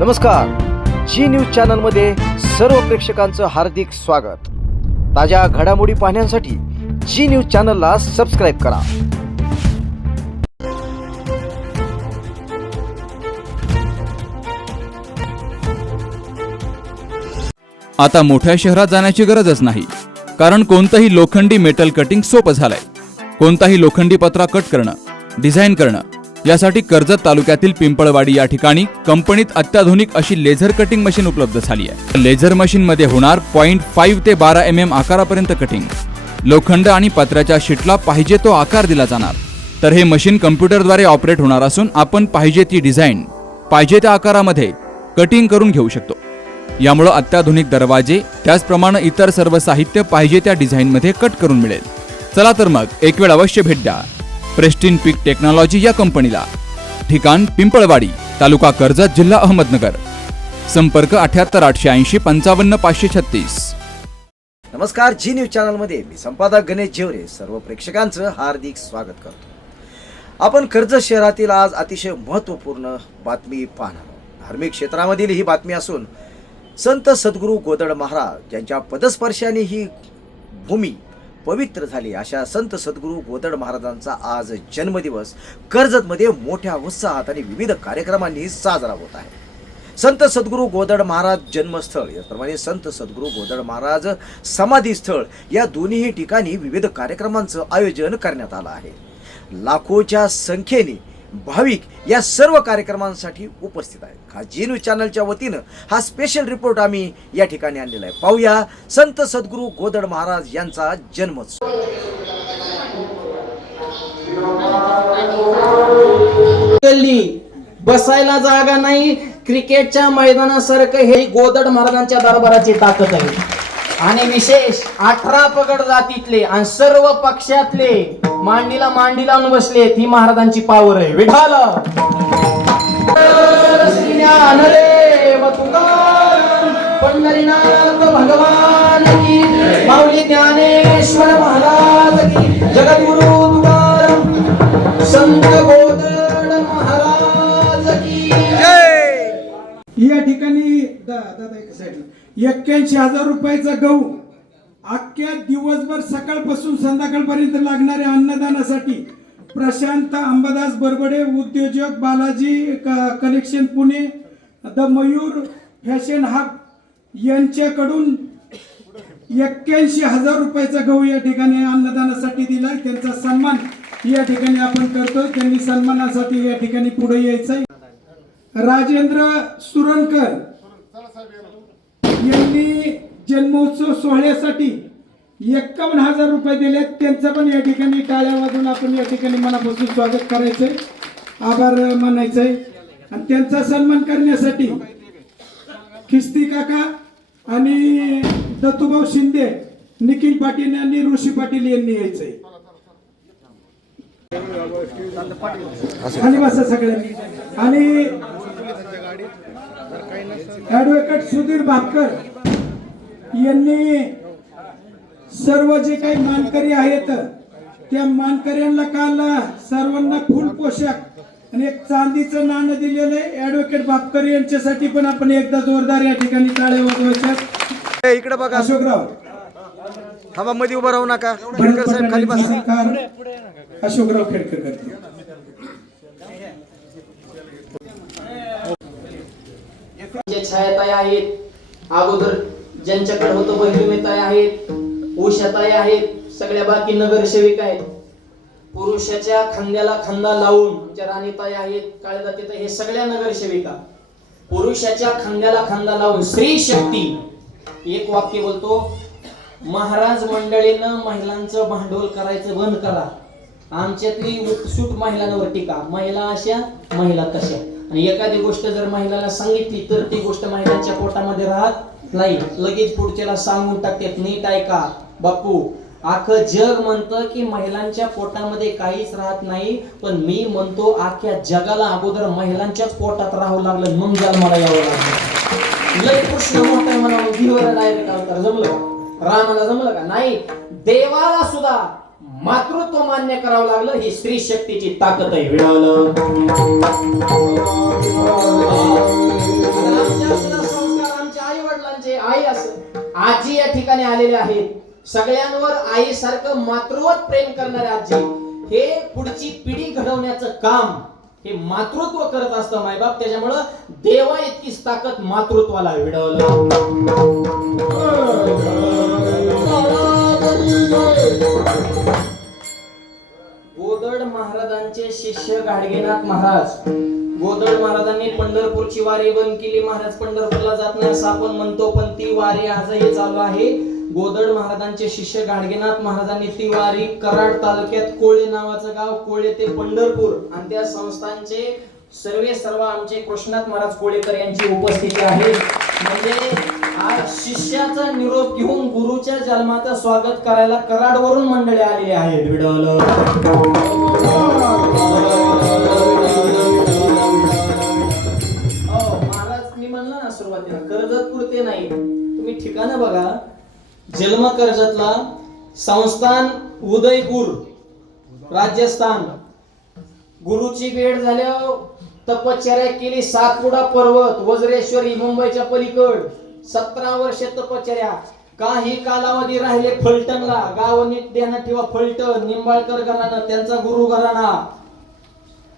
नमस्कार, जी न्यूज चॅनलमध्ये सर्व प्रेक्षकांचं हार्दिक स्वागत। ताज्या घडामोडी पाहण्यासाठी जी न्यूज चॅनलला सबस्क्राइब करा। आता मोठ्या शहरात जाण्याची गरजच नाही, कारण कोणतंही लोखंडी मेटल कटिंग सोपं झालंय। कोणताही लोखंडी पत्रा कट करणं, डिझाइन करणं यासाठी कर्जत तालुक्यातील पिंपळवाडी या ठिकाणी कंपनीत अत्याधुनिक अशी लेझर कटिंग मशीन उपलब्ध झाली आहे। लेझर मशीन मध्ये होणार 0.5 ते 12 mm आकारापर्यंत कटिंग। लोखंड आणि पत्र्याच्या शीटला पाहिजे तो आकार दिला जाणार। तर हे मशीन कम्प्युटरद्वारे ऑपरेट होणार असून आपण पाहिजे ती डिझाइन पाहिजे त्या आकारामध्ये कटिंग करून घेऊ शकतो। यामुळे अत्याधुनिक दरवाजे त्याचप्रमाणे इतर सर्व साहित्य पाहिजे त्या डिझाइन मध्ये कट करून मिळेल। चला तर मग एक वेळ अवश्य भेट द्या प्रेस्टिन पीक टेक्नॉलॉजी या कंपनीला। ठिकाण पिंपळवाडी, तालुका कर्जत, जिल्हा अहमदनगर। संपर्क 78 880 55 536। नमस्कार, जी न्यूज चॅनलमध्ये मी संपादक गणेश जेवरे सर्व प्रेक्षकांचं हार्दिक स्वागत करतो। आपण कर्जत शहरातील आज अतिशय महत्त्वपूर्ण बातमी पाहणार आहोत। धार्मिक क्षेत्रामधील ही बातमी असून संत सद्गुरू गोदड महाराज यांच्या पदस्पर्शाने ही भूमी पवित्र झाली। अशा संत सद्गुरू गोदड महाराजांचा आज जन्मदिवस कर्जतमध्ये मोठ्या उत्साहात आणि विविध कार्यक्रमांनी साजरा होत आहे। संत सद्गुरू गोदड महाराज जन्मस्थळ याप्रमाणे संत सद्गुरू गोदड महाराज समाधीस्थळ या दोन्ही ठिकाणी विविध कार्यक्रमांचं आयोजन करण्यात आलं आहे। लाखोच्या संख्येने भाविक या सर्व कार्यक्रमांसाठी उपस्थित आहेत। जी न्यूज चॅनलच्या वतीनं हा स्पेशल रिपोर्ट आम्ही या ठिकाणी आणलेला आहे। पाहूया संत सद्गुरू गोदड महाराज यांचा जन्मोत्सव। बसायला जागा नाही, क्रिकेटच्या मैदानासारखं हे गोदड महाराजांच्या दरबाराची ताकद आहे। आणि विशेष 18 पगड जातीतले आणि सर्व पक्षातले मांडीला मांडी लावून बसले, ही महाराजांची पावर आहे। विठाल ज्ञानदेव तुकाराम पंढरीनाथ भगवान की, माऊली ज्ञानेश्वर महाराज की, जगद्गुरु तुकाराम संत गोदड महाराज की जय। या ठिकाणी दादा एक साईडला 81,000 रुपयाचा गहू अख्ख्या दिवसभर सकाळपासून संध्याकाळपर्यंत लागणाऱ्या अन्नदानासाठी प्रशांत अंबादास बरबडे, उद्योजक Balaji collection Pune, the Mayur fashion hub यांच्याकडून 81,000 रुपयाचा गहू या ठिकाणी अन्नदानासाठी दिलाय। त्यांचा सन्मान या ठिकाणी आपण करतो। त्यांनी सन्मानासाठी या ठिकाणी पुढे यायचंय। राजेंद्र सुरणकर यांनी जन्मोत्सव सोहळ्यासाठी 51,000 रुपये दिले। त्यांचं पण या ठिकाणी टाळ्या वाजवून आपण या ठिकाणी मनापासून स्वागत करायचंय, आभार मानायचंय। आणि त्यांचा सन्मान करण्यासाठी खिस्ती काका आणि दत्तूभाऊ शिंदे, निखिल पाटील आणि ऋषी पाटील यांनी यायचंय। खाली बसा सगळ्यांनी। आणि ॲडव्होकेट सुधीर भापकर यांनी सर्व जे काही मानकरी आहेत त्या मानकऱ्यांना काल सर्वांना फुल पोशाख आणि एक चांदीचं नाणं दिलेलं आहे। ॲडव्होकेट भापकर यांच्यासाठी पण आपण एकदा जोरदार या ठिकाणी टाळ्या वाजवायच्या। इकडे बघा अशोकराव, थांबा, मध्ये उभा राहू नका। खेडकर साहेब खाली बसा। अशोकराव खेडकर करते। छायाताई आहेत, अगोदर ज्यांच्याकडे होतं बहिर्मीताई आहेत, उषाताई आहेत, सगळ्या बाकी नगरसेविका आहेत। पुरुषाच्या खांद्याला खांदा लावून आमच्या राणीताई आहेत, काळेदातीताई, हे सगळ्या नगरसेविका पुरुषाच्या खांद्याला खांदा लावून स्त्री शक्ती। एक वाक्य बोलतो, महाराज मंडळीनं महिलांचं भांडवल करायचं बंद करा। आमच्यातली उत्सुक महिलांवर टीका, महिला अशा महिला तशा। आणि एखादी गोष्ट जर महिलाला सांगितली तर ती गोष्ट महिलांच्या पोटामध्ये राहत नाही, लगेच पुढच्याला सांगून टाकतात। नीट ऐका बापू, अख्खं जग म्हणतं की महिलांच्या पोटामध्ये काहीच राहत नाही, पण मी म्हणतो अख्ख्या जगाला अगोदर महिलांच्याच पोटात राहावं लागलं, मग जन्माला यावं लागलं। लय कृष्ण मोठा म्हणावं जीवर डायरेक्ट अवतार जमलं, रामाला जमलं का? नाही, देवाला सुद्धा मातृत्व मान्य करावं लागलं। ही स्त्री शक्तीची ताकद आहे। आलेले आहेत. सगळ्यांवर आईसारखं मातृवत प्रेम करणारे आजी, हे पुढची पिढी घडवण्याचं काम हे मातृत्व करत असतं मायबाप. त्याच्यामुळं देवा इतकीच ताकद मातृत्वाला विडवलं. गोदड महाराजांचे शिष्य गाडगेनाथ महाराज. गोदड महाराजांनी पंढरपूरची वारी बंद केली. महाराज पंढरपूरला जात नाही असं आपण म्हणतो, पण ती वारी आजही चालू आहे. गोदड महाराजांचे शिष्य गाडगेनाथ महाराजांनी ती वारी कराड तालुक्यात कोळे नावाचं गाव, कोळे ते पंढरपूर, आणि त्या संस्थांचे सर्व आमचे कृष्णात महाराज कोळेकर यांची उपस्थिती आहे. म्हणजे आज शिष्याचा निरोप घेऊन गुरुच्या जन्माचं स्वागत करायला कराडवरून मंडळी आलेली आहेत. विडवलं महाराज, मी म्हणलं ना सुरुवातीला, कर्जत पुरते नाही, तुम्ही ठिकाणं बघा. जन्म कर्जतला, संस्थान उदयपूर राजस्थान. गुरुची भेट झाल्यावर तपश्चर्या केली, सातपुडा पर्वत, वज्रेश्वरी मुंबईच्या पलीकड, 17 वर्ष तपश्चर्या. काही कालावधी राहिले फलटणला. गाव नीट ध्यानात ठेवा, फलटण निंबाळकर घराणं त्यांचा गुरु घराणा.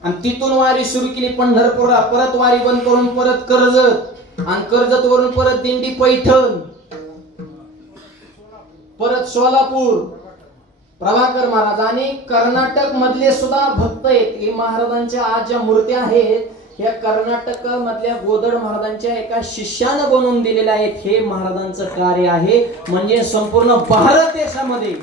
आणि तिथून वारी सुरू केली पंढरपूरला. परत वारी बंद करून परत कर्जत, आणि कर्जत वरून परत दिंडी पैठण, परत सोलापूर. प्रभाकर महाराज आणि कर्नाटक मधले सुद्धा भक्त आहेत. हे महाराजांच्या आज ज्या मूर्त्या आहेत या कर्नाटक मधल्या गोदड महाराजांच्या एका शिष्यानं बनवून दिलेल्या आहेत. हे महाराजांचं कार्य आहे. म्हणजे संपूर्ण भारत देशामध्ये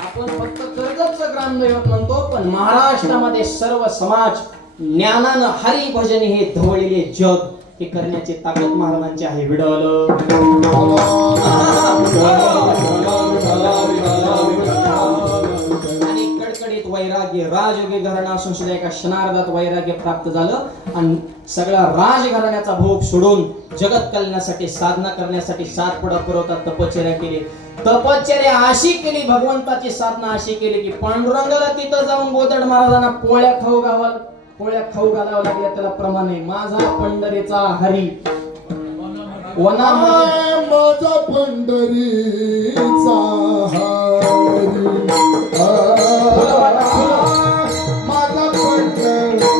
आपण फक्त कर्जतचं ग्रामदैवत म्हणतो, पण महाराष्ट्रामध्ये सर्व समाज ज्ञानानं हरिभजनी हे धवळलेले जग हे करण्याची ताकद महाराजांची आहे. विडवलं आणि कडकडीत वैराग्य, राजयोगी घराणा असून सुद्धा एका क्षणार्धात वैराग्य प्राप्त झालं, आणि सगळा राजघराण्याचा भोग सोडून जगत कल्याणासाठी साधना करण्यासाठी सातपुडा पर्वतात तपश्चर्या केली. तपश्चर्या अशी केली, भगवंताची साधना अशी केली की पांडुरंगाला तिथं जाऊन गोदड महाराजांना पोळ्या खाऊ घालावं लागल्या. त्याला प्रमाण आहे, माझा पंढरीचा हरी वनामध्ये माझा पंढरीचा हरी, माझा पंढरीचा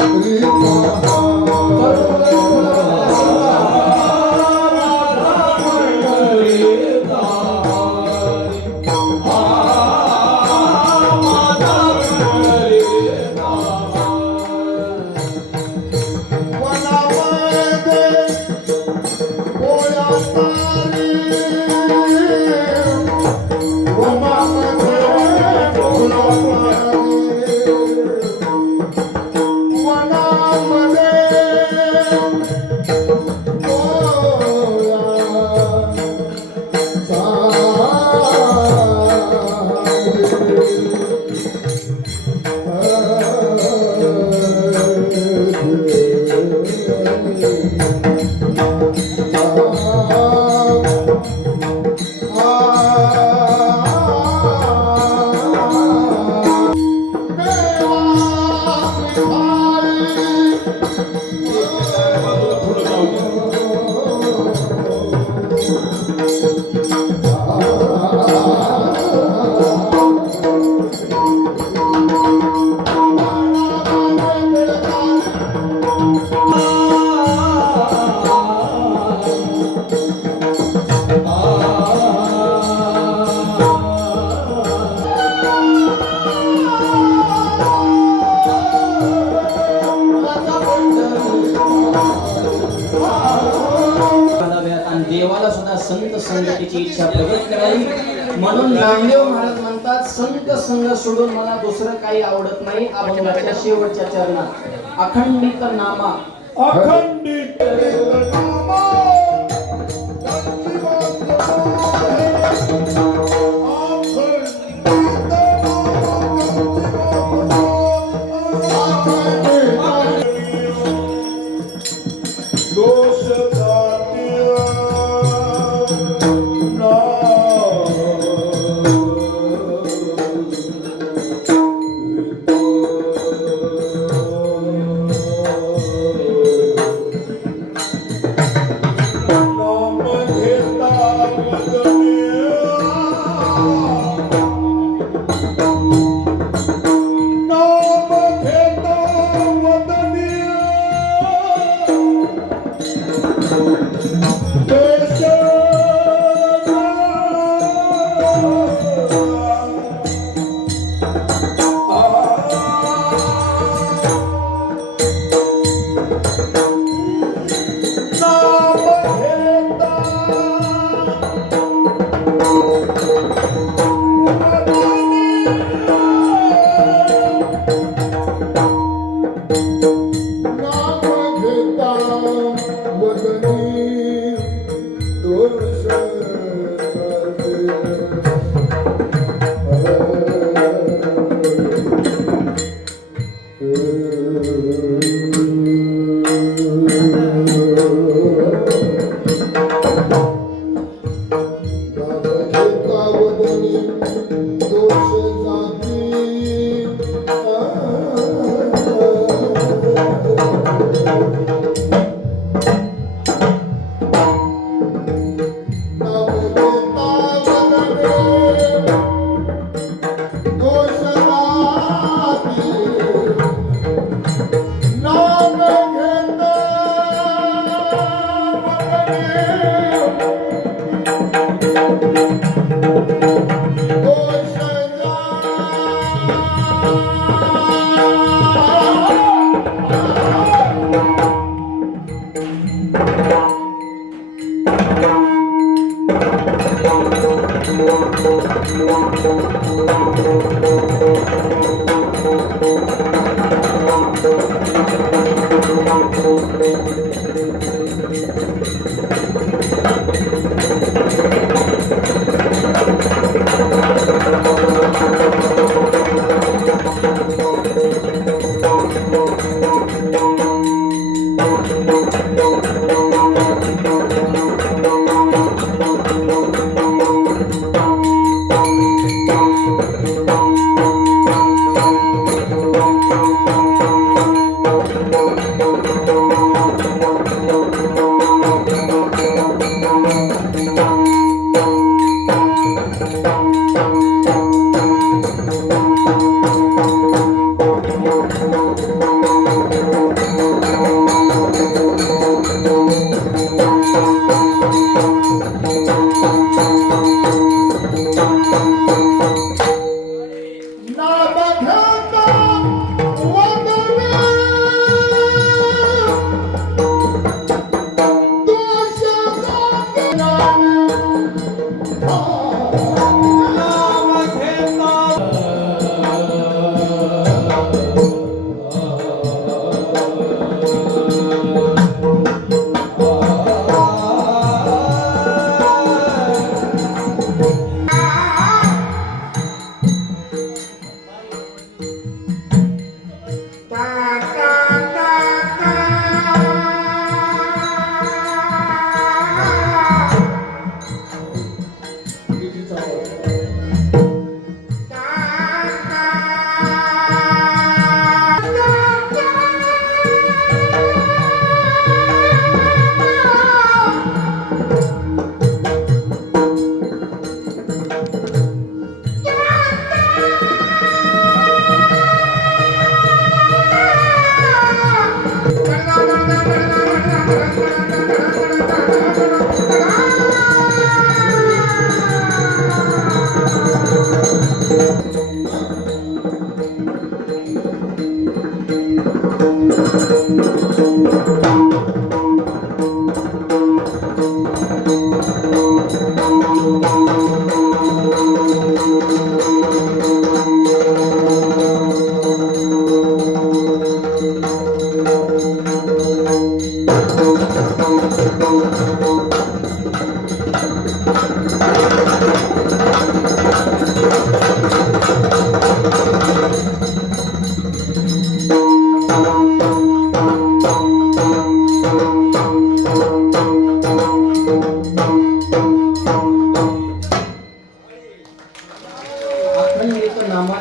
देवाला सुद्धा संत संगतीची इच्छा प्रगट करावी. म्हणून नामदेव महाराज म्हणतात, संत संग सोडून मला दुसरं काही आवडत नाही. अभंगाच्या शेवटच्या चरणात अखंडित नामा, अखंडित दोष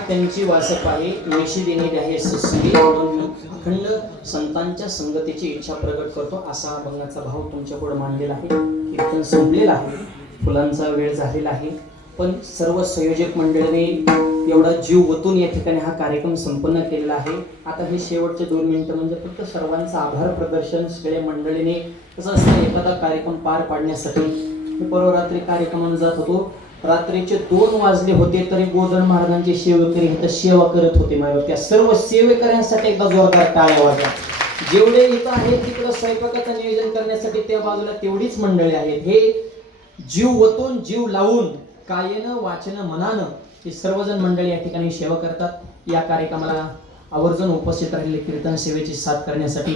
त्यांची वासप आहे निशी देणे द्याहे ससली म्हणून मी अखंड संतांच्या संगतीची इच्छा प्रकट करतो असा अभंगाचा भाव तुमच्या पुढे मांडलेला आहे. कीर्तन संपलेला आहे, फुलांचा वेळ झालेला आहे, पण सर्व संयोजक मंडळीने एवढा जीव ओतून या ठिकाणी हा कार्यक्रम संपन्न केलेला आहे. आता हे शेवटचे 2 मिनिटं म्हणजे फक्त सर्वांचं आभार प्रदर्शन सगळ्या मंडळीने. कसं असतं एखादा कार्यक्रम पार पाडण्यासाठी मी परवा रात्री कार्यक्रमाला जात होतो, रात्रीचे 2 वाजले होते तरी गोदन महाराजांचे सेवेकरी इथं सेवा करत होते. माझ्यावर त्या सर्व सेवेकऱ्यांसाठी एकदा जोरदार टाळ्या वाजवा. जेवढे इथं आहेत तिकडं स्वयंपाकाचं नियोजन करण्यासाठी त्या बाजूला तेवढीच मंडळी आहेत. हे जीव ओतून जीव लावून कायेनं वाचनं मनानं हे सर्वजण मंडळी या ठिकाणी सेवा करतात. या कार्यक्रमाला आवर्जून उपस्थित राहिलेले कीर्तन सेवेची साथ करण्यासाठी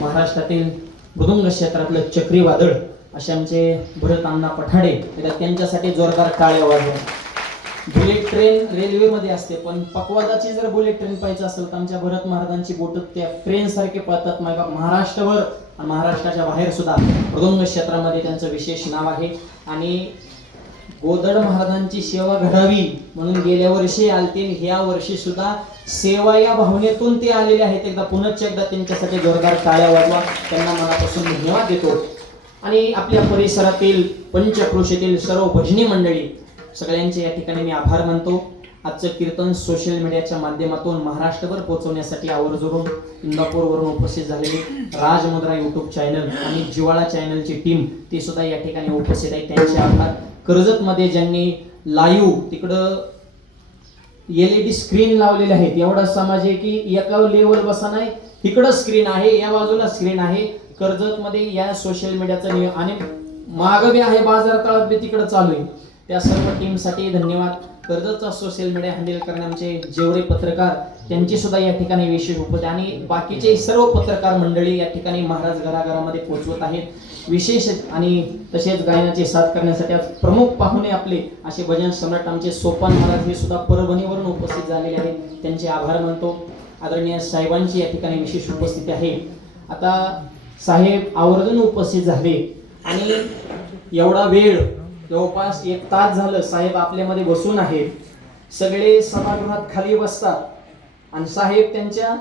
महाराष्ट्रातील मृदुंग क्षेत्रातलं चक्रीवादळ असे आमचे भरत अण्णा पठाडे, एकदा त्यांच्यासाठी जोरदार टाळ्या वाजवा. बुलेट ट्रेन रेल्वेमध्ये असते, पण पकवाजाची जर बुलेट ट्रेन पाहिजे असेल तर आमच्या भरत महाराजांची बोट त्या ट्रेन सारखे पळतात. महाराष्ट्रभर आणि महाराष्ट्राच्या बाहेर सुद्धा मृदुंग क्षेत्रामध्ये त्यांचं विशेष नाव आहे. आणि गोदड महाराजांची सेवा घडावी म्हणून गेल्या वर्षी आलते, ह्या वर्षी सुद्धा सेवा या भावनेतून ते आलेले आहेत. एकदा पुनश्च एकदा त्यांच्यासाठी जोरदार टाळ्या वाजवा. त्यांना मनापासून धन्यवाद देतो. आणि आपल्या परिसरातील पंचक्रोशीतील सर्व भजनी मंडळी सगळ्यांचे या ठिकाणी मी आभार मानतो. आजचं कीर्तन सोशल मीडियाच्या माध्यमातून महाराष्ट्रभर पोहोचवण्यासाठी आवर्जून इंदापूरवरून उपस्थित झालेले राजमुद्रा युट्यूब चॅनल आणि जिवाळा चॅनलची टीम ती सुद्धा या ठिकाणी उपस्थित आहे, त्यांचे आभार. कर्जतमध्ये ज्यांनी लाईव्ह तिकडं LED स्क्रीन लावलेले आहेत, एवढा समाज आहे की एका लेवल बसा नाही, तिकडं स्क्रीन आहे, या बाजूला स्क्रीन आहे. कर्जतमध्ये या सोशल मीडियाचं आणि मागं बी आहे, बाजार तळात बी तिकडं चालू आहे. त्या सर्व टीमसाठी धन्यवाद. कर्जतचा सोशल मीडिया हँडल करणे आमचे जेवढे पत्रकार त्यांची सुद्धा या ठिकाणी विशेष उपस्थिती आणि बाकीचे सर्व पत्रकार मंडळी या ठिकाणी महाराज घराघरामध्ये पोहोचवत आहेत. विशेष आणि तसेच गायनाचे साथ करण्यासाठी आज प्रमुख पाहुणे आपले असे भजन सम्राट आमचे सोपान महाराज हे सुद्धा परभणीवरून उपस्थित झालेले आहेत, त्यांचे आभार मानतो. आदरणीय साहेबांची या ठिकाणी विशेष उपस्थिती आहे. आता साहेब आवर्जून उपस्थित झाले आणि एवढा वेळ जवळपास 1 तास झालं साहेब आपल्यामध्ये बसून आहेत. सगळे सभागृहात खाली बसतात आणि साहेब त्यांच्या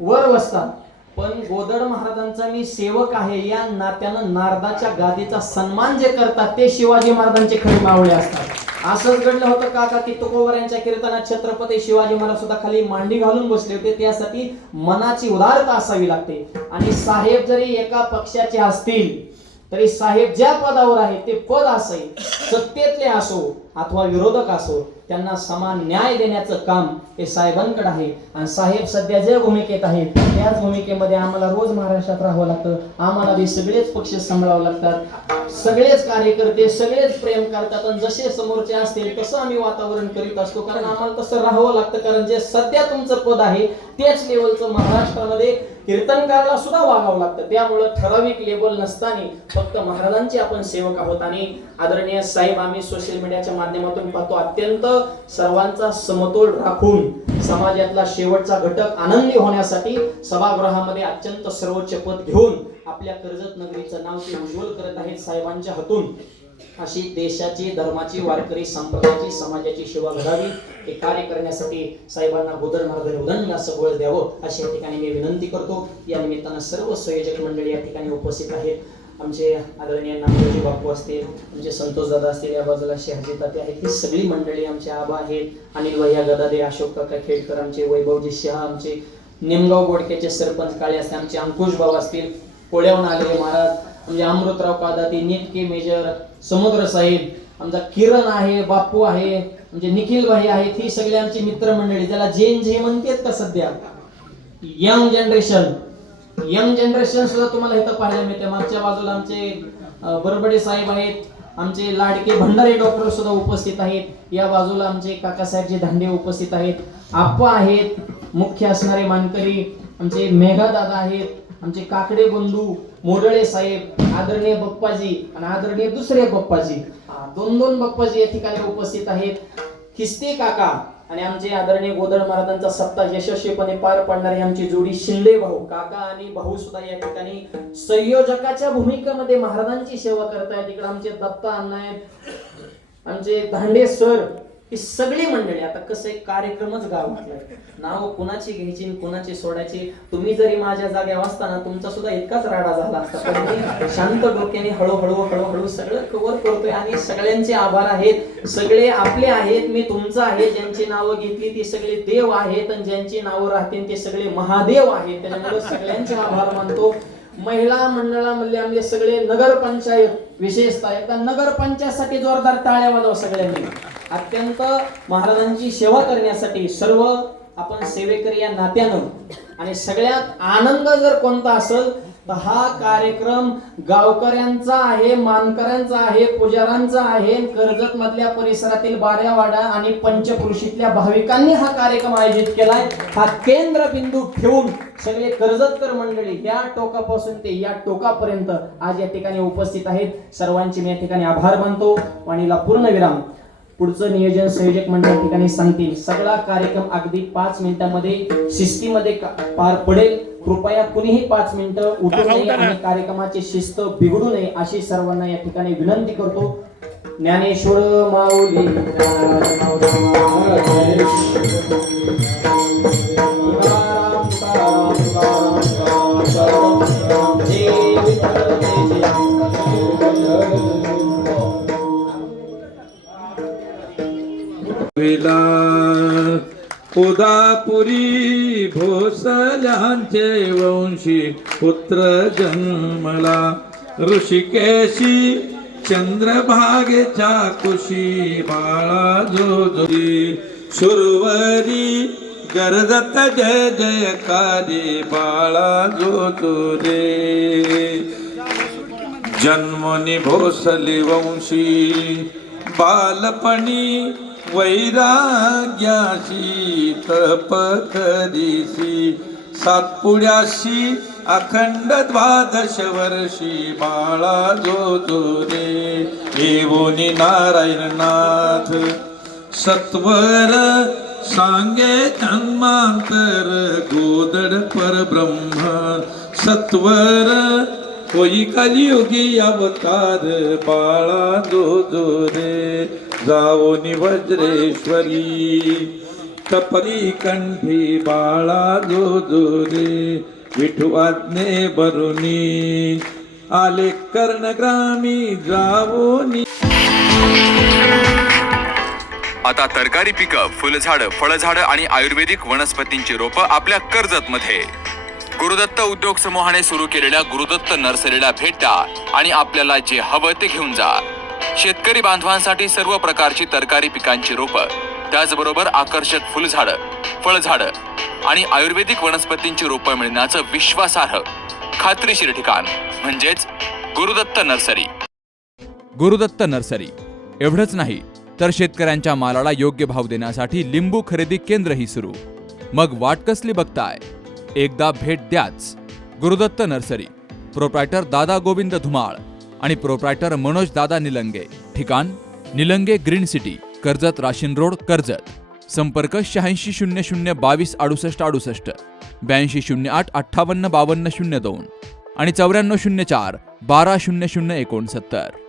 वर बसतात. पण गोदड महाराजांचा मी सेवक आहे या नात्यानं नारदाच्या गादीचा सन्मान जे करतात ते शिवाजी महाराजांचे खरे मावळे असतात. असंच घडलं होतं काका की तुकोबर यांच्या कीर्तनात छत्रपती शिवाजी महाराज सुद्धा खाली मांडी घालून बसले होते. त्यासाठी मनाची उदारता असावी लागते. आणि साहेब जरी एका पक्षाचे असतील तरी साहेब ज्या पदावर आहे ते पद असेल, सत्तेतले असो अथवा विरोधक असो, त्यांना समान न्याय देण्याचं काम हे साहेबांकडे आहे. आणि साहेब सध्या ज्या भूमिकेत आहेत त्याच भूमिकेमध्ये आम्हाला रोज महाराष्ट्रात राहावं लागतं. आम्हाला बी सगळेच पक्ष सांभाळावं लागतात, सगळेच कार्यकर्ते सगळेच प्रेम करतात. आणि जसे समोरचे असतील तसं आम्ही वातावरण करीत असतो, कारण आम्हाला तसं राहावं लागतं. कारण जे सध्या तुमचं पद आहे त्याच लेवलचं महाराष्ट्रामध्ये कीर्तनकाराला सुद्धा वागावं लागतं. त्यामुळं ठराविक लेवल नसताना फक्त महाराजांचे आपण सेवक आहोत. आणि आदरणीय साहेब आम्ही सोशल मीडियाच्या माध्यमातून पाहतो अत्यंत सर्वांचा समतोल राखून समाजातला शेवटचा घटक आनंदी होण्यासाठी सभागृहामध्ये अत्यंत सर्वोच्च पद घेऊन आपल्या कर्जत नगरीचं नाव ते उज्ज्वल करत आहेत साहेबांच्या हातून. अशी देशाची, धर्माची, वारकरी संप्रदायाची, समाजाची सेवा घडावी हे कार्य करण्यासाठी साहेबांना गोदड महाराजांनी उदंड असं बळ द्यावं अशी या ठिकाणी मी विनंती करतो. या निमित्तानं सर्व संयोजक मंडळी या ठिकाणी उपस्थित आहेत. आमचे आदरणीय नामदेवजी बापू असतील, आमचे संतोष दादा असतील, या बाजूला शहाजी ताते आहेत, ही सगळी मंडळी आमचे आबा आहेत. अनिल भैया गदादे, अशोक काका खेडकर, आमचे वैभवजी शहा, आमचे निमगाव बोडक्याचे सरपंच काळे असतील, आमचे अंकुश भाऊ असतील, पोळ्याहून आलेले महाराज, म्हणजे अमृतराव कादाती, नेटके मेजर, समुद्र साहेब, आमचा किरण आहे, बापू आहे, म्हणजे निखिल भाई आहेत, ही सगळे आमची मित्रमंडळी, ज्याला जेन जे म्हणतात का सध्या यंग जनरेशन सुद्धा तुम्हाला इथं पाहायला मिळते. मागच्या बाजूला आमचे बरबडे साहेब आहेत, आमचे लाडके भंडारे डॉक्टर सुद्धा उपस्थित आहेत. या बाजूला आमचे काकासाहेबजी धांडे उपस्थित आहेत. आप्पा आहेत, मुख्य असणारे मानकरी आमचे मेघा दादा आहेत, आमचे काकडे बंधू मोडळे साहेब, आदरणीय बप्पाजी आणि आदरणीय दुसरे बप्पाजी, दोन बप्पाजी या ठिकाणी उपस्थित आहेत. खिस्ते काका आणि आमचे आदरणीय गोदड महाराजांचा सप्ताह यशस्वीपणे पार पाडणारे आमची जोडी शिंदे भाऊ, काका आणि भाऊ सुद्धा या ठिकाणी संयोजकाच्या भूमिकेमध्ये महाराजांची सेवा करतायत. इकडे आमचे दत्ता अण्णा आहेत, आमचे धांडे सर, ही सगळी मंडळी. आता कसं एक कार्यक्रमच गावातला नाव कुणाची घ्यायची कुणाची सोडायची. तुम्ही जरी माझ्या जागेवर असताना तुमचा सुद्धा इतकाच राडा झाला असता, पण मी शांत डोक्याने हळूहळू सगळं कव्हर करतोय. आणि सगळ्यांचे आभार आहेत, सगळे आपले आहेत, मी तुमचं आहे. ज्यांची नावं घेतली ती सगळे देव आहेत आणि ज्यांची नावं राहतील ते सगळे महादेव आहेत. त्याच्यामुळे सगळ्यांचे आभार मानतो. महिला मंडळामधले आमचे सगळे नगरपंचायत, विशेषतः एकदा नगरपंचायतसाठी जोरदार टाळ्या वाजवा सगळ्यांनी. अत्यंत महाराजांची सेवा करण्यासाठी सर्व आपण सेवेकरी या नात्यानं. आणि सगळ्यात आनंद जर कोणता असेल तर हा कार्यक्रम गावकऱ्यांचा आहे, मानकऱ्यांचा आहे, पुजाऱ्यांचा आहे. कर्जत मधल्या परिसरातील बाऱ्यावाडा आणि पंचकृषीतल्या भाविकांनी हा कार्यक्रम आयोजित केलाय. हा केंद्रबिंदू ठेवून सगळे कर्जतकर मंडळी या टोकापासून ते या टोकापर्यंत आज या ठिकाणी उपस्थित आहेत. सर्वांचे मी या ठिकाणी आभार मानतो. वाणीला पूर्णविराम. पुढचं नियोजन संयोजक मंडळ ठिकाणी सांगतील. सगळा कार्यक्रम अगदी 5 मिनिटांमध्ये शिस्तीमध्ये पार पडेल. कृपया कुणीही 5 मिनिटं उठू नये आणि कार्यक्रमाची शिस्त बिघडू नये अशी सर्वांना या ठिकाणी विनंती करतो. ज्ञानेश्वर माऊली उदापुरी भोसल्यांचे वंशी पुत्र जन्मला. ऋषिकेशी चंद्रभागेच्या कुशी बाळा जोजोरी. सुरवरी गर्जत जय जयकारी बाळा जोजोरे. जन्मनी भोसले वंशी बालपणी वैराग्याशी तप करीसी. सातपुड्याशी अखंड 12 वर्षी बाळा जोजोरे. येवोनी नारायणनाथ सत्वर सांगे जन्मांतर. गोदड परब्रह्म सत्वर होई कलियुगी अवतार बाळा जोजोरे. जावोनी वज्रेश्वरी कपरी कंठी बाळा जोजोरे. विठू आज्ञे बरुनी आले कर्णग्रामी जावोनी. आता तरकारी पिकं, फुलझाडं, फळझाडं आणि आयुर्वेदिक वनस्पतींची रोपं आपल्या कर्जतमध्ये. गुरुदत्त उद्योग समूहाने सुरू केलेल्या गुरुदत्त नर्सरीला भेट द्या आणि आपल्याला जे हवं ते घेऊन जा. शेतकरी बांधवांसाठी सर्व प्रकारची तरकारी पिकांची रोपं, त्याचबरोबर आकर्षक फुलझाडं, फळझाडं आणि आयुर्वेदिक वनस्पतींची रोपं मिळण्याचं विश्वासार्ह, खात्रीशीर ठिकाण म्हणजेच गुरुदत्त नर्सरी. गुरुदत्त नर्सरी एवढंच नाही तर शेतकऱ्यांच्या मालाला योग्य भाव देण्यासाठी लिंबू खरेदी केंद्रही सुरू. मग वाट कसली बघताय? एकदा भेट द्याच. गुरुदत्त नर्सरी, प्रोप्रायटर दादा गोविंद धुमाळ आणि प्रोप्रायटर मनोज दादा निलंगे. ठिकाण निलंगे ग्रीन सिटी, कर्जत राशीन रोड, कर्जत. संपर्क 8600 22 68 68, 8208 58 52 02 आणि 9404 12 00 69.